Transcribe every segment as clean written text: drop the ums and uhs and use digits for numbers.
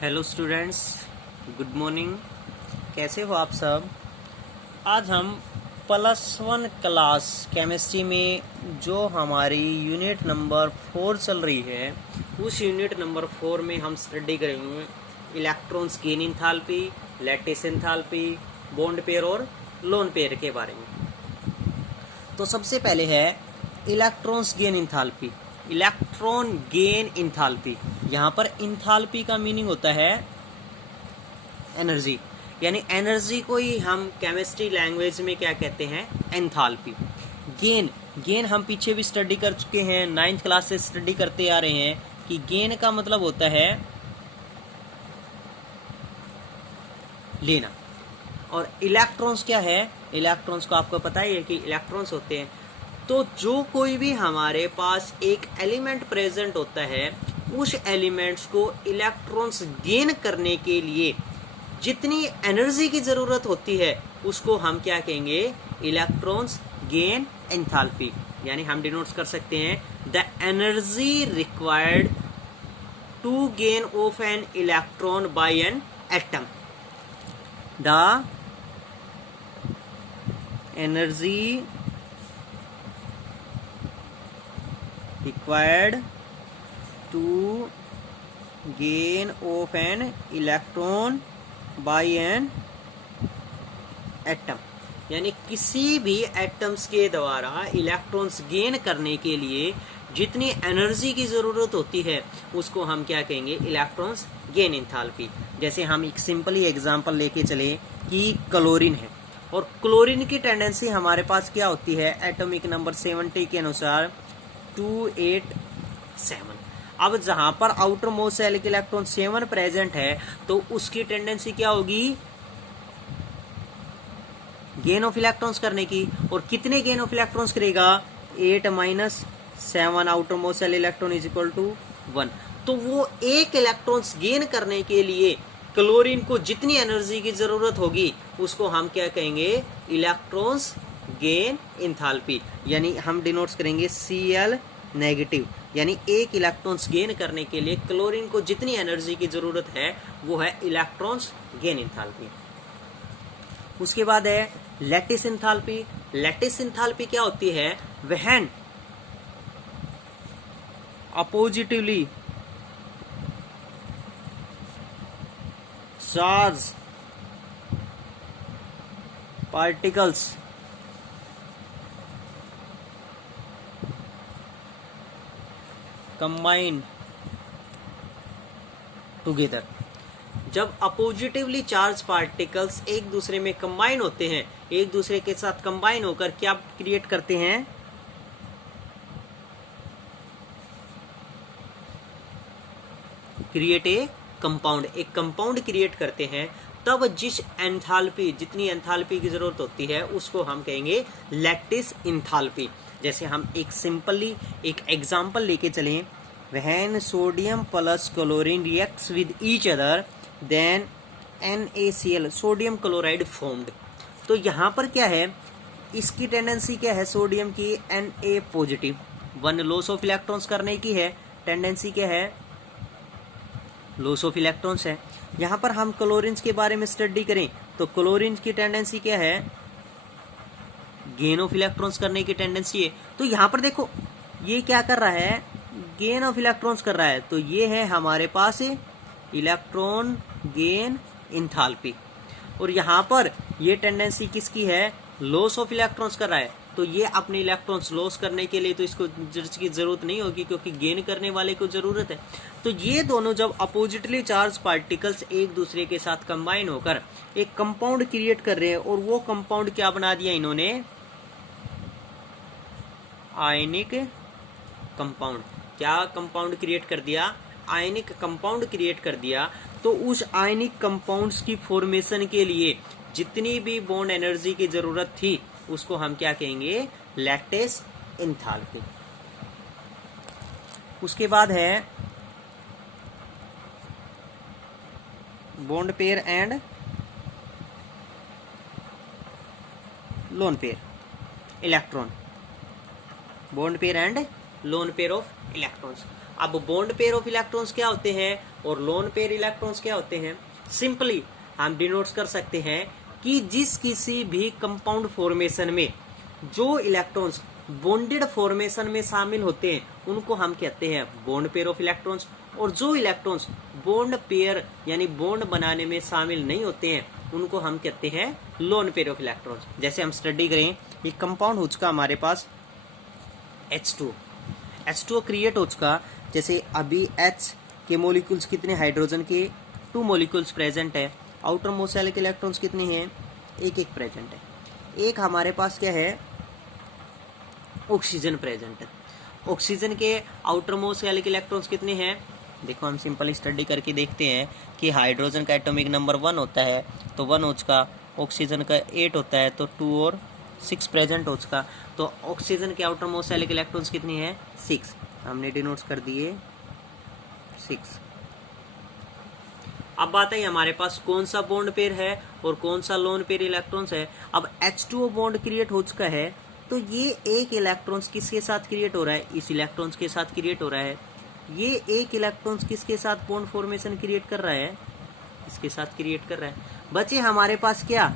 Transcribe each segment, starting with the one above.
Hello students, good morning. कैसे हो आप सब। आज हम +1 क्लास केमिस्ट्री में जो हमारी यूनिट नंबर 4 चल रही है, उस यूनिट नंबर 4 में हम स्टडी करेंगे electrons gain enthalpy, lattice enthalpy, bond pair और लोन पेयर के बारे में। तो सबसे पहले है electrons gain enthalpy. Electron gain enthalpy, यहाँ पर एंथैल्पी का मीनिंग होता है एनर्जी, यानी एनर्जी को ही हम केमिस्ट्री लैंग्वेज में क्या कहते हैं, एंथैल्पी। गेन हम पीछे भी स्टडी कर चुके हैं, 9th क्लास से स्टडी करते आ रहे हैं कि गेन का मतलब होता है लेना। और इलेक्ट्रॉन्स क्या है, इलेक्ट्रॉन्स को आपको पता ही है कि इलेक्ट्रॉन्स होते हैं। तो जो कोई भी हमारे पास एक एलिमेंट प्रेजेंट होता है, उस एलिमेंट्स को इलेक्ट्रॉन्स गेन करने के लिए जितनी एनर्जी की जरूरत होती है, उसको हम क्या कहेंगे, इलेक्ट्रॉन्स गेन एंथैल्पी। यानी हम डिनोट कर सकते हैं the energy required to gain of an electron by an atom. The energy required to gain of an electron by an atom, यानी किसी भी एटम्स के द्वारा इलेक्ट्रॉन्स गेन करने के लिए जितनी एनर्जी की जरूरत होती है, उसको हम क्या कहेंगे, इलेक्ट्रॉन्स गेन एंथैल्पी। जैसे हम एक सिंपल ही एग्जांपल लेके चले कि क्लोरीन है, और क्लोरीन की टेंडेंसी हमारे पास क्या होती है, एटॉमिक नंबर 70 के अनुसार 287। अब जहां पर आउटर मोस्ट सेल के इलेक्ट्रॉन 7 प्रेजेंट है, तो उसकी टेंडेंसी क्या होगी, गेन ऑफ इलेक्ट्रॉन्स करने की। और कितने गेन ऑफ इलेक्ट्रॉन्स करेगा, 8 - 7 outermost shell electron is equal to 1। तो वो एक इलेक्ट्रॉन्स गेन करने के लिए क्लोरीन को जितनी एनर्जी की जरूरत होगी, उसको हम क्या कहेंगे, इलेक्ट्रॉन्स गेन एंथैल्पी। यानी हम डिनोट्स करेंगे Cl नेगेटिव, यानी एक इलेक्ट्रॉन्स गेन करने के लिए क्लोरीन को जितनी एनर्जी की जरूरत है, वो है इलेक्ट्रॉन्स गेन एंथैल्पी। उसके बाद है लैटिस एंथैल्पी। लैटिस एंथैल्पी क्या होती है, when oppositively charge particles combine together. जब अपोजिटिवली चार्ज पार्टिकल्स एक दूसरे में कंबाइन होते हैं, एक दूसरे के साथ कंबाइन होकर क्या क्रिएट करते हैं, क्रिएट ए कंपाउंड, एक कंपाउंड क्रिएट करते हैं, तब जितनी एंथैल्पी की जरूरत होती है, उसको हम कहेंगे लैटिस एंथैल्पी। जैसे हम एक सिंपली एक एग्जांपल लेके चलें, when sodium plus chlorine reacts with each other than NaCl sodium chloride formed. तो यहाँ पर क्या है, इसकी टेंडेंसी क्या है, सोडियम की Na positive, 1 loss of electrons करने की है, टेंडेंसी क्या है, लॉस ऑफ इलेक्ट्रॉन्स है। यहाँ पर हम क्लोरीन के बारे में स्टडी करें तो क्लोरीन की टेंडेंसी क्या है, गेन ऑफ इलेक्ट्रॉन्स करने की टेंडेंसी है। तो यहाँ पर देखो ये क्या कर रहा है, गेन ऑफ इलेक्ट्रॉन्स कर रहा है। तो ये है हमारे पास इलेक्ट्रॉन गेन एंथैल्पी, और यहाँ पर ये टेंडेंसी किसकी है, लॉस ऑफ इलेक्ट्रॉन्स कर रहा है। तो ये अपने इलेक्ट्रॉन्स लॉस करने के लिए तो इसको की जरूरत नहीं होगी, क्योंकि गेन करने वाले को जरूरत है। तो ये दोनों जब अपोजिटली चार्ज पार्टिकल्स एक दूसरे के साथ कंबाइन होकर एक कंपाउंड क्रिएट कर रहे हैं, और वो कंपाउंड क्या बना दिया इन्होंने, आयनिक कंपाउंड। क्या कंपाउंड क्रिएट कर दिया, आयनिक कंपाउंड क्रिएट कर दिया। तो उस आयनिक कंपाउंड्स की फॉर्मेशन के लिए जितनी भी बॉन्ड एनर्जी की जरूरत थी, उसको हम क्या कहेंगे, लैटिस एंथैल्पी। उसके बाद है bond pair and lone pair electron, bond pair and loan pair of electrons. अब बॉन्ड पेयर ऑफ इलेक्ट्रॉन्स क्या होते हैं और लोन पेयर इलेक्ट्रॉन्स क्या होते हैं? सिंपली हम डिनोट कर सकते हैं कि जिस किसी भी कंपाउंड फॉर्मेशन में जो इलेक्ट्रॉन्स बॉन्डेड फॉर्मेशन में शामिल होते हैं उनको हम कहते हैं बॉन्ड पेयर ऑफ इलेक्ट्रॉन्स, और जो इलेक्ट्रॉन्स बॉन्ड पेयर यानी बॉन्ड बनाने में शामिल नहीं होते हैं उनको हम कहते हैं लोन पेयर ऑफ इलेक्ट्रॉन्स। जैसे हम स्टडी करें, एक कंपाउंड हो चुका हमारे पास H2O क्रिएट हो चुका। जैसे अभी H के मोलिक्यूल्स कितने हाइड्रोजन के 2 मोलिक्यूल्स प्रेजेंट है, आउटर मोस्ट शेल के इलेक्ट्रॉन्स कितने हैं? एक प्रेजेंट है। एक हमारे पास क्या है? ऑक्सीजन प्रेजेंट है। ऑक्सीजन के आउटर मोस्ट शेल के इलेक्ट्रॉन्स कितने हैं? देखो हम सिंपली स्टडी करके देखते हैं कि हाइड्रोजन का एटॉमिक नंबर 1 होता है तो 1 हो चुका, ऑक्सीजन का 8 होता है तो 2 और 6 प्रेजेंट हो चुका। तो ऑक्सीजन के आउटर मोस्ट शेल के इलेक्ट्रॉन्स कितनी है? 6, हमने डिनोट कर दिए 6। अब बात है हमारे पास कौन सा बॉन्ड पेयर है और कौन सा लोन पेयर इलेक्ट्रॉन्स है। अब H2O बॉन्ड क्रिएट हो चुका है तो ये एक इलेक्ट्रॉन्स किसके साथ क्रिएट हो रहा है? इस इलेक्ट्रॉन्स के साथ क्रिएट हो रहा है। ये एक इलेक्ट्रॉन्स किसके साथ बॉन्ड फॉर्मेशन क्रिएट कर रहा है? इसके साथ क्रिएट कर रहा है। बचे हमारे पास क्या?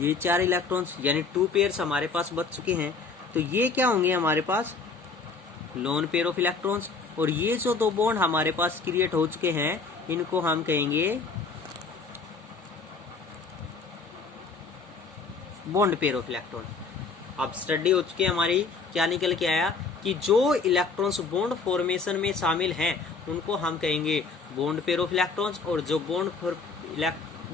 ये 4 इलेक्ट्रॉन्स यानी 2 पेयर्स हमारे पास बच चुके हैं। तो ये क्या होंगे हमारे पास? Lone pair of electrons. और ये जो 2 बॉन्ड हमारे पास क्रिएट हो चुके हैं इनको हम कहेंगे बॉन्ड पेयर ऑफ इलेक्ट्रॉन। अब स्टडी हो चुकी है हमारी, क्या निकल के आया कि जो इलेक्ट्रॉन्स बॉन्ड फॉर्मेशन में शामिल हैं उनको हम कहेंगे बॉन्ड पेयर ऑफ इलेक्ट्रॉन्स, और जो बॉन्ड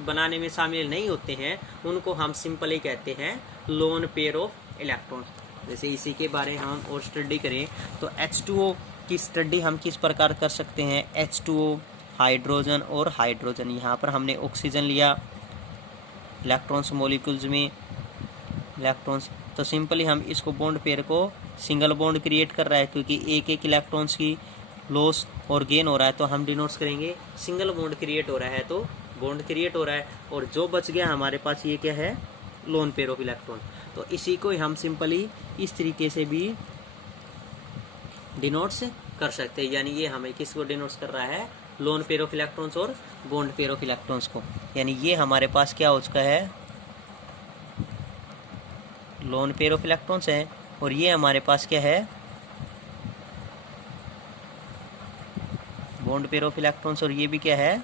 बनाने में शामिल नहीं होते हैं उनको हम सिंपली कहते हैं लोन पेयर ऑफ इलेक्ट्रॉन्स। जैसे इसी के बारे में हम और स्टडी करें तो H2O की स्टडी हम किस प्रकार कर सकते हैं? H2O हाइड्रोजन और हाइड्रोजन, यहाँ पर हमने ऑक्सीजन लिया, इलेक्ट्रॉन्स मॉलिक्यूल्स में इलेक्ट्रॉन्स, तो सिंपली हम इसको बॉन्ड पेयर को सिंगल बॉन्ड क्रिएट कर रहा है क्योंकि एक इलेक्ट्रॉन्स की लॉस और गेन हो रहा है तो हम डिनोट्स करेंगे सिंगल बॉन्ड क्रिएट हो रहा है तो बॉन्ड क्रिएट हो रहा है, और जो बच गया हमारे पास ये क्या है? Loan pair of electron. तो इसी को हम सिंपली इस तरीके से भी डिनोट्स कर सकते हैं, यानी ये हमें किसको डिनोट्स कर रहा है? लोन पेयर ऑफ इलेक्ट्रॉन्स और बॉन्ड पेयर ऑफ इलेक्ट्रॉन्स को। यानी ये हमारे पास क्या हो चुका है? लोन पेयर ऑफ इलेक्ट्रॉन्स है, और ये हमारे पास क्या है? बॉन्ड पेयर ऑफ इलेक्ट्रॉन्स, और ये भी क्या है?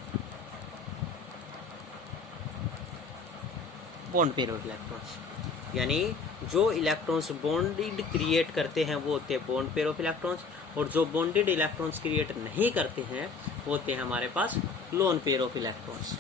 Bond pair of electrons. यानी जो इलेक्ट्रॉन्स बॉन्डेड क्रिएट करते हैं वो होते हैं बॉन्ड पेयर ऑफ इलेक्ट्रॉन्स, और जो बॉन्डेड इलेक्ट्रॉन्स क्रिएट नहीं करते हैं वो होते हैं हमारे पास लोन पेयर ऑफ इलेक्ट्रॉन्स।